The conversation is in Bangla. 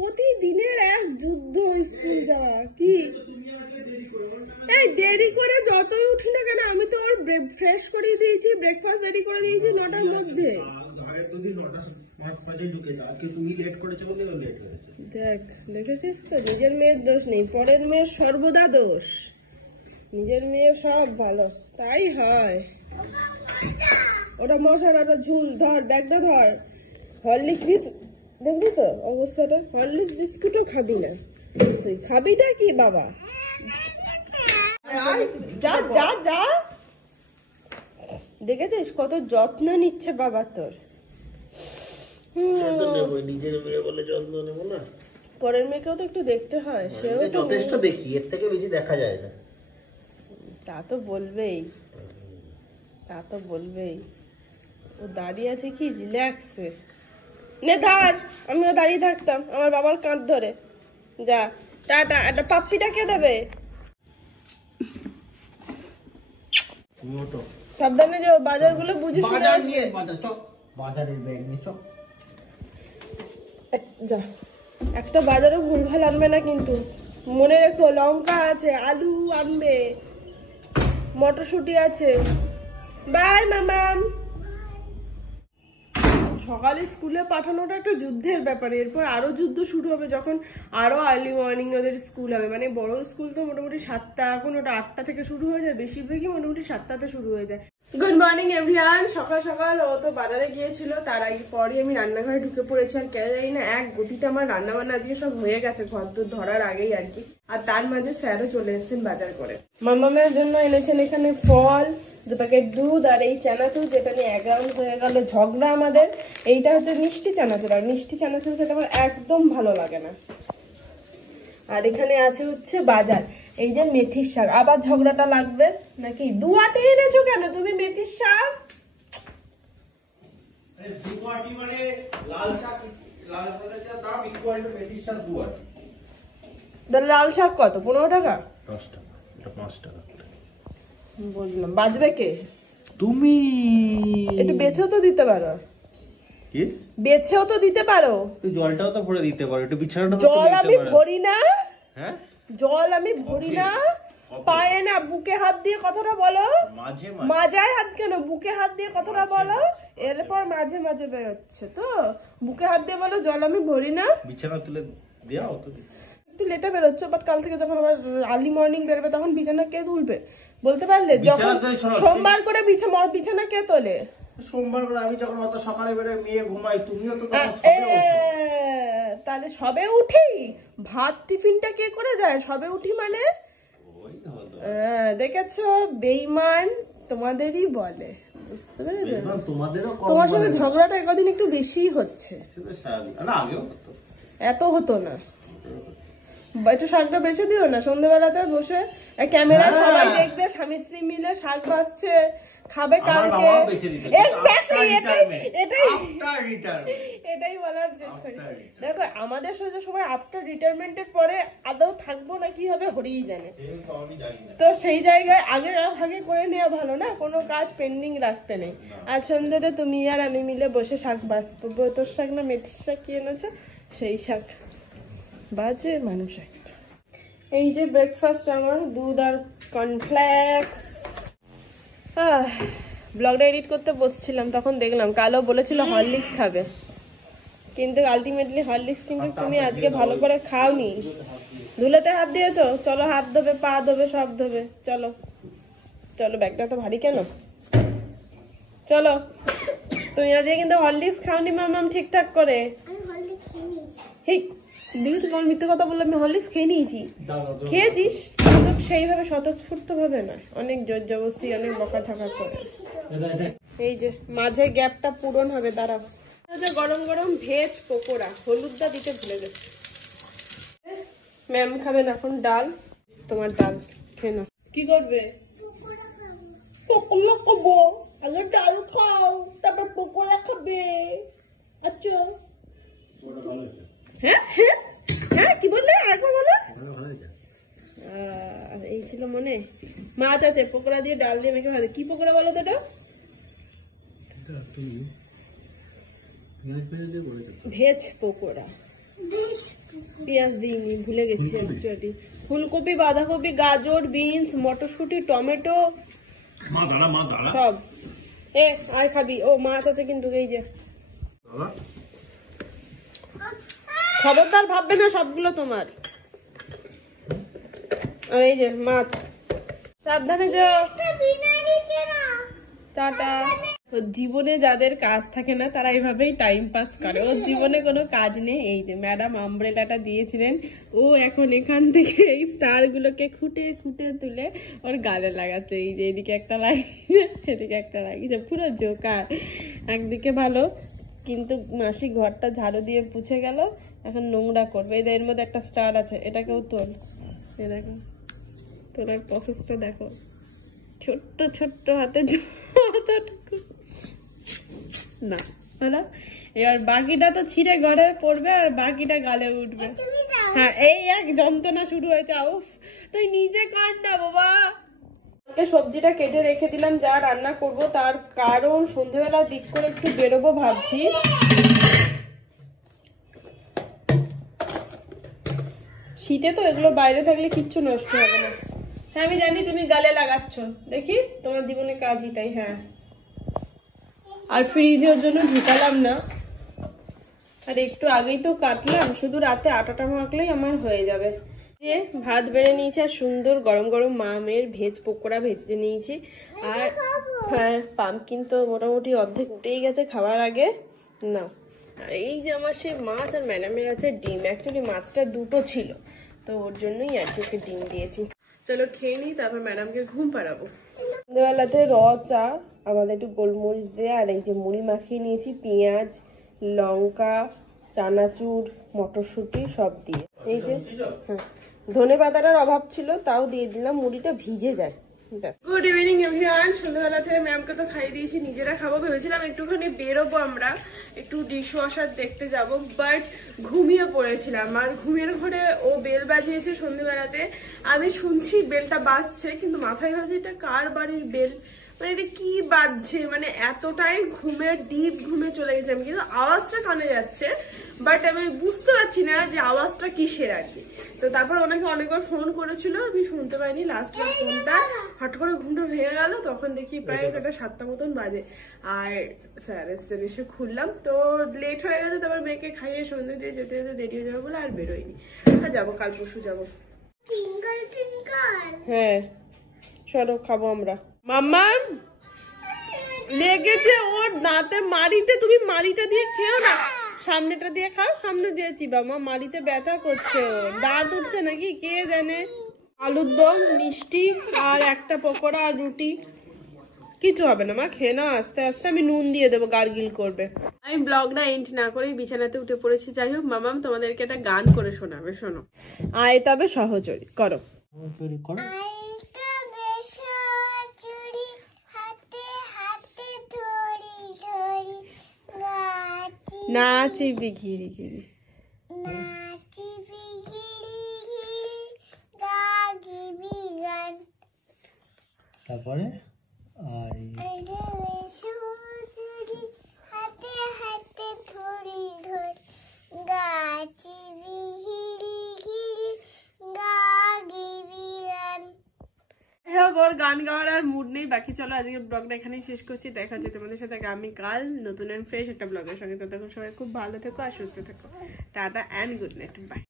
প্রতিদিনের এক যুদ্ধ স্কুল যাওয়া। কি এই দেরি করে যতই উঠি না কেন, আমি তো ওর ফ্রেশ করে দিয়েছি, ব্রেকফাস্ট রেডি করে দিয়েছি 9টার মধ্যে। দেখ, দেখেছিস তো, নিজের মেয়ের দোষ নেই, পরের মেয়ের সর্বদা দোষ। নিজের মেয়ে সব ভালো, তাই হয়। ওটা মশার, ওটা ঝুল, ধর ব্যাগটা ধর। হরলিক্স বিস্কুট, দেখবি তো অবস্থাটা, হরলিক্স বিস্কুটও খাবি না তুই, খাবিটা কি বাবা? যা যা যা, দেখেছিস কত যত্ন নিচ্ছে বাবা তোর। নিজের মেয়ে বলে যত্ন নেবো না, পরের মেয়েকেও তো একটু দেখতে হয়। সেও যথেষ্ট দেখি, এর থেকে বেশি দেখা যায় না। তা তো বলবেই, তা তো বলবেই। ও দাঁড়িয়ে আছে কি রিল্যাক্সে। নে ধর, আমিও দাঁড়িয়ে থাকতাম আমার বাবার কাঁধ ধরে। যা টাটা। একটা পাপ্পিটা কে দেবে? সাবধানে যাও, বাজার গুলো বুঝিস। বাজারের ব্যাগ নিয়ে চল। যা, একটা বাজারও ভুলভাল আনবে না কিন্তু, মনে রেখো। লঙ্কা আছে, আলু আনবে, মটরশুঁটি আছে। বাই মামাম। সকালে স্কুলে পাঠানোটা একটা যুদ্ধের ব্যাপার। এরপর আরো যুদ্ধ শুরু হবে যখন আরো আর্লি মর্নিং ওদের স্কুল হবে। মানে বড় স্কুল তো মোটামুটি 7টা, এখন ওটা 8টা থেকে শুরু হয়ে যায়, বেশিরভাগই মোটামুটি 7টাতে শুরু হয়ে যায়। Good morning everyone. সকাল সকাল ও তো বাজারে গিয়েছিল, তার আগে পরে আমি রান্নাঘরে ঢুকে পড়েছি। আর কেন জানি না এক গতিতে আমার রান্না বান্না আজকে সব হয়ে গেছে, ঘর দূর ধরার আগেই আর কি। আর তার মাঝে স্যারও চলে এসেছেন বাজার করে। মামামের জন্য এনেছেন এখানে ফল, 2 প্যাকেট দুধ, আর এই চানাচুর, যেটা নিয়ে 1 রাউন্ড হয়ে গেল ঝগড়া আমাদের। এইটা হচ্ছে মিষ্টি চানাচুর, আর মিষ্টি চানাচুর খেতে আমার একদম ভালো লাগে না। আর এখানে আছে হচ্ছে বাজার, এই যে মেথির শাক। আবার ঝগড়াটা লাগবে নাকি? 2 আটি এনেছো কেন তুমি মেথির শাক? লাল শাক কত? 15 টাকা? 10 টাকা, এটা 5 টাকা। বুঝলাম। বাজবে কে? তুমি। একটু বেছেও তো দিতে পারো। কি বেছেও তো দিতে পারো? তুই জলটাও তো ভরে দিতে পারো, একটু বিছানাটা তো জল আমি ভরি না। হ্যাঁ, জল আমি ভরি না। পায়ে না, বুকে হাত দিয়ে কথাটা বলো। মাঝে মাজায় হাত কেন, বুকে হাত দিয়ে কথাটা বলো। এরপর মাঝে মাঝে বেরোচ্ছে তো, বুকে হাত দিয়ে বলো জল আমি ভরি না। বিছানা তুলে দেওয়া তো একটু লেটে বেরোচ্ছে, বাট কাল থেকে যখন আবার আর্লি মর্নিং বেরোবে তখন বিছানা কে তুলবে বলতে পারলে? যখন সোমবার করে বিছানা কে তোলে? সোমবার করে আমি যখন অত সকালে বেরোয় মেয়ে ঘুমাই, তুমিও তো তাহলে সবে উঠি। ভাত টিফিনটা কে করে দেয়? সবে উঠি মানে দেখেছো, বেঈমান তোমাদেরই বলে, বুঝতে পেরেছো? তোমার সাথে ঝগড়াটা একদিন একটু বেশি হচ্ছে, এত হতো না। একটু শাকটা বেছে দিও না, সন্ধ্যেবেলাতে বসে ক্যামেরা সবাই দেখবে, স্বামী স্ত্রী মিলে শাক বাজছে, খাবে কালকে। এটাই বলার চেষ্টা করি। দেখো, আমাদের সাথে সবাই আফটার রিটায়ারমেন্টের পরে আদৌ থাকবো না কি হবে হরিই জানে। তো সেই জায়গায় আগে ভাগে করে নেওয়া ভালো না, কোনো কাজ পেন্ডিং রাখতে নেই। আর সন্ধ্যেতে তুমি আর আমি মিলে বসে শাক বাজবো। তোর শাক না মেথির শাক কি এনেছে, সেই শাক বাজে মানুষ একটা। এই যে ব্রেকফাস্ট আমার, দুধ আর কর্নফ্লেক্স। ব্লগটা এডিট করতে বসছিলাম, তখন দেখলাম কালো বলেছিল হরলিক্স খাবে, কিন্তু আলটিমেটলি হরলিক্স কিন্তু তুমি আজকে ভালো করে খাওনি। ধুলেতে হাত দিয়েছো? চলো হাত ধোবে, পা ধোবে, সব ধোবে। চলো চলো, ব্যাগটা তো ভারী কেন? চলো। তুমি আজকে কিন্তু হরলিক্স খাওনি মামাম ঠিকঠাক করে। দিদি তো তোমার মিথ্যে কথা বললাম, আমি হরলিক্স খেয়ে নিয়েছি। খেয়েছিস কিন্তু সেইভাবে স্বতঃস্ফূর্ত ভাবে না, অনেক জোর জবরদস্তি, অনেক বকাঝকা করে। এই যে মাঝে গ্যাপটা পূরণ হবে, দাঁড়াও। গরম গরম ভেজ পকোড়া, হলুদটা দিতে ভুলে গেছি। ম্যাম খাবেন এখন ডাল, তোমার ডাল খেয়ে নাও। কি করবে? পকোড়া খাবো, আগে ডাল খাও, তারপর পকোড়া খাবে। আচ্ছা হ্যাঁ হ্যাঁ হ্যাঁ, কি বললে একবার বলো। এই ছিল মনে। মাছ আছে, পকোড়া দিয়ে ডাল দিয়ে মেখে ভালো। কি পকোড়া বলো তো এটা? ভেজ পকোড়া। পেঁয়াজ দিইনি, ভুলে গেছি অ্যাকচুয়ালি। ফুলকপি, বাঁধাকপি, গাজর, বিনস, মটরশুঁটি, টমেটো সব। আয় খাবি। ও মাছ আছে কিন্তু, এই যে খবরদার ভাববে না সবগুলো তোমার। আর এই যে মাছ, সাবধানে যাও। টাটা। ওর জীবনে যাদের কাজ থাকে না তারা এইভাবেই টাইম পাস করে। ওর জীবনে কোনো কাজ নেই। এই যে ম্যাডাম আমব্রেলাটা দিয়েছিলেন, ও এখন এখান থেকে এই স্টার গুলোকে খুঁটে খুঁটে তুলে ওর গালে লাগাচ্ছে। এই যে এদিকে একটা লাগিয়েছে, এদিকে একটা লাগিয়েছে, পুরো জোকার। একদিকে ভালো, কিন্তু মাসি ঘরটা ঝাড়ু দিয়ে পুছে গেল, এখন নোংরা করবে। এই যে এর মধ্যে একটা স্টার আছে, এটাকেও তোল। এ দেখো তোলার প্রসেসটা দেখো, ছোট্ট ছোট্ট হাতে যতটুকু না হলো। এবার বাকিটা তো ছিঁড়ে ঘরে পড়বে আর বাকিটা গালে উঠবে। হ্যাঁ, এই এক যন্ত্রণা শুরু হয়েছে। উফ, তুই নিজে কর না বাবা। সবজিটা কেটে রেখে দিলাম যা রান্না করব, তার কারণ সন্ধ্যেবেলা দিক করে একটু বেরোবো ভাবছি। শীতে তো এগুলো বাইরে থাকলে কিচ্ছু নষ্ট হবে না। হ্যাঁ আমি জানি তুমি গালে লাগাচ্ছ, দেখি তোমার জীবনে কাজই তাই। হ্যাঁ, আর ফ্রিজের জন্য ঢুকালাম না, আর একটু আগেই তো কাটলাম, শুধু রাতে আটাটা মাখলেই আমার হয়ে যাবে। যে ভাত বেড়ে নিয়েছি আর সুন্দর গরম গরম মামের ভেজ পকোড়া ভেজে নিয়েছি। আর হ্যাঁ, পাম্পকিন তো মোটামুটি অর্ধেক উঠেই গেছে খাবার আগে না। আর এই যে আমার সে মাছ, আর ম্যাডামের আছে ডিম। অ্যাকচুয়ালি মাছটা দুটো ছিল, তো ওর জন্যই আর কি ওকে ডিম দিয়েছি। চলো খেয়ে নিই, তারপর ম্যাডামকে ঘুম পাড়াবো। সন্ধ্যেবেলাতে চা, আমাদের একটু গোলমরিচ দিয়ে, আর এই যে মুড়ি মাখিয়ে নিয়েছি, পেঁয়াজ, লঙ্কা, চানাচুর, মটরশুঁটি সব দিয়ে। এই যে হ্যাঁ, ধনে পাতাটার অভাব ছিল, তাও দিয়ে দিলাম, মুড়িটা ভিজে যায়। Good evening everyone. সন্ধ্যাবেলা থেকে ম্যামকে তো খাইয়ে দিয়েছি, নিজেরা খাবো। ভেবেছিলাম একটুখানি বেরোবো, আমরা একটু ডিশ ওয়াশার দেখতে যাব, বাট ঘুমিয়ে পড়েছিলাম। আর ঘুমের ঘরে ও বেল বাজিয়েছে সন্ধ্যেবেলাতে, আমি শুনছি বেলটা বাজছে, কিন্তু মাথায় ভাবছি এটা কার বাড়ির বেল, মানে এটা কি বাজছে, মানে এতটাই ডিপ ঘুমে চলে গেছে আমি, কিন্তু আওয়াজটা কানে যাচ্ছে, বাট আমি বুঝতে পারছি না যে আওয়াজটা কিসের আর কি। তো তারপর ওনাকে অনেকবার ফোন করেছিল, আমি শুনতে পাইনি। লাস্টবার ফোনটা হঠাৎ করে ঘুমটা ভেঙে গেল, তখন দেখি প্রায় ওটা 7টা মতন বাজে। আর স্যার এসে খুললাম, তো লেট হয়ে গেছে। তারপর মেয়েকে খাইয়ে সন্ধ্যে দিয়ে যেতে যেতে দেরি হয়ে যাবে বলে আর বেরোয়নি। আর যাবো, কাল পরশু যাবো। হ্যাঁ চলো খাবো আমরা। মাম্মা লেগেছে ওর দাঁতে মারিতে, তুমি মারিটা দিয়ে খেও না, সামনেটা দিয়ে খাও। সামনে দিয়ে চিবা, মা মারিতে ব্যথা করছে, ওর দাঁত উঠছে নাকি কে জানে। আলুর দম, মিষ্টি আর একটা পকোড়া আর রুটি, কিছু হবে না মা, খেয়ে নাও আস্তে আস্তে। আমি নুন দিয়ে দেবো, গার্গিল করবে। আমি ব্লগটা এন্ড না করেই বিছানাতে উঠে পড়েছি। যাই হোক, মামাম তোমাদেরকে একটা গান করে শোনাবে, শোনো। আয় তবে সহচরী করো। নাচিবি ঘিরি ঘিরি, তারপরে ওর গান গাওয়ার আর মুড নেই। বাকি চলো আজকে ব্লগটা এখানেই শেষ করছি। দেখা হচ্ছে তোমাদের সাথে আমি কাল নতুন এন্ড ফ্রেশ একটা ব্লগের সঙ্গে। তো তখন সবাই খুব ভালো থেকো আর সুস্থ থেকো। Tata and good night, by.